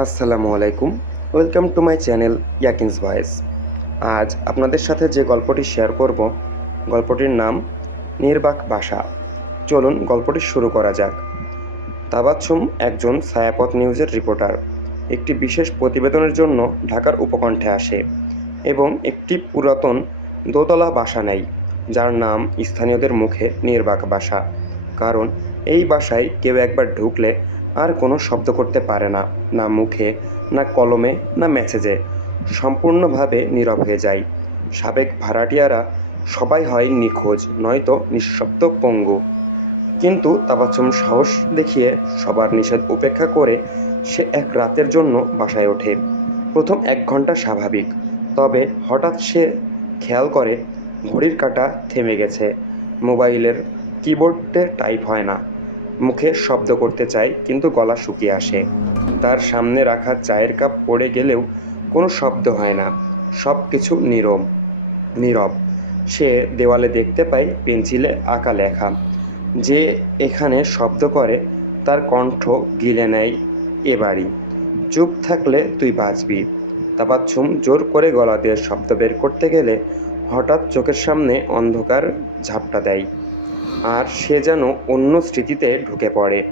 আসসালামু আলাইকুম। Welcome to my channel ইয়াকিন্স ভয়েস আজ আপনাদের সাথে যে গল্পটি শেয়ার করব, গল্পটির নাম নির্বাক বাসা। চলুন গল্পটি শুরু করা যাক। তাবাচ্ছুম একজন ছায়াপথ নিউজের রিপোর্টার একটি বিশেষ প্রতিবেদনের জন্য ঢাকার উপকণ্ঠে আসে এবং একটি পুরাতন দোতলা বাসা নেয়, যার নাম স্থানীয়দের মুখে নির্বাক বাসা। কারণ এই বাসায় কেউ একবার ঢুকলে আর কোনো শব্দ করতে পারে না না মুখে, না কলমে, না মেসেজে। সম্পূর্ণভাবে নীরব হয়ে যায়। সাবেক ভাড়াটিয়ারা সবাই হয় নিখোঁজ, নয়তো নিঃশব্দ পঙ্গু। কিন্তু তাবাচ্চুম সাহস দেখিয়ে সবার নিষেধ উপেক্ষা করে সে এক রাতের জন্য বাসায় ওঠে। প্রথম এক ঘণ্টা স্বাভাবিক, তবে হঠাৎ সে খেয়াল করে, ঘড়ির কাঁটা থেমে গেছে। মোবাইলের কিবোর্ডে টাইপ হয় না। মুখে শব্দ করতে চায়, কিন্তু গলা শুকিয়ে আসে। তার সামনে রাখা চায়ের কাপ পড়ে গেলেও কোনো শব্দ হয় না। সব কিছু নীরব নীরব। সে দেওয়ালে দেখতে পায় পেন্সিলে আঁকা লেখা। যে এখানে শব্দ করে, তার কণ্ঠ গিলে নেয় এ বাড়ি। চুপ থাকলে তুই বাঁচবি। তাপাচ্ছুম জোর করে গলা দিয়ে শব্দ বের করতে গেলে হঠাৎ চোখের সামনে অন্ধকার ঝাপটা দেয়। আর সে যেন অন্য স্মৃতিতে ঢুকে পড়ে।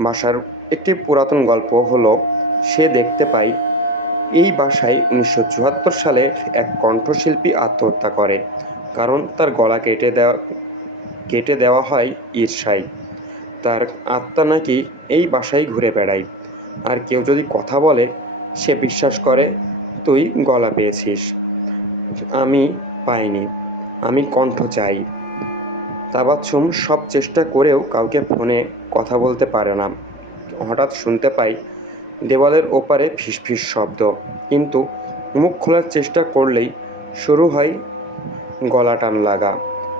বাসার একটি পুরাতন গল্প হলো, সে দেখতে পায় এই বাসায় উনিশশো চুয়াত্তর সালে এক কণ্ঠশিল্পী আত্মহত্যা করে, কারণ তার গলা কেটে দেওয়া কেটে দেওয়া হয় ঈর্ষায়। তার আত্মা নাকি এই বাসায় ঘুরে বেড়ায়। আর কেউ যদি কথা বলে, সে বিশ্বাস করে, তুই গলা পেয়েছিস। আমি পাইনি। আমি কণ্ঠ চাই। তাবাচ্ছুম সব চেষ্টা করেও কাউকে ফোনে কথা বলতে পারে না। হঠাৎ শুনতে পাই, দেওয়ালের ওপারে ফিসফিস শব্দ। কিন্তু মুখ খোলার চেষ্টা করলেই শুরু হয় গলা টান লাগা,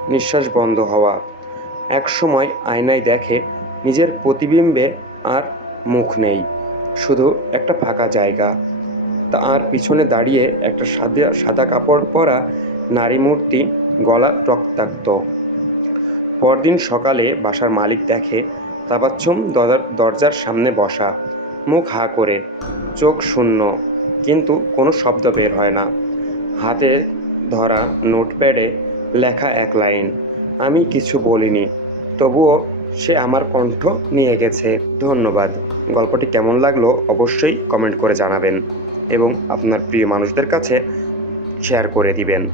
নিঃশ্বাস বন্ধ হওয়া। এক সময় আয়নায় দেখে নিজের প্রতিবিম্বে আর মুখ নেই, শুধু একটা ফাঁকা জায়গা। তার পিছনে দাঁড়িয়ে একটা সাদা সাদা কাপড় পরা নারী মূর্তি গলা রক্তাক্ত। পরদিন সকালে বাসার মালিক দেখে তাবাচ্ছুম দরজার- সামনে বসা, মুখ হা করে, চোখ শূন্য, কিন্তু কোনো শব্দ বের হয় না। হাতে ধরা নোটপ্যাডে লেখা এক লাইন, আমি কিছু বলিনি, তবুও সে আমার কণ্ঠ নিয়ে গেছে। ধন্যবাদ। গল্পটি কেমন লাগল অবশ্যই কমেন্ট করে জানাবেন এবং আপনার প্রিয় মানুষদের কাছে শেয়ার করে দিবেন।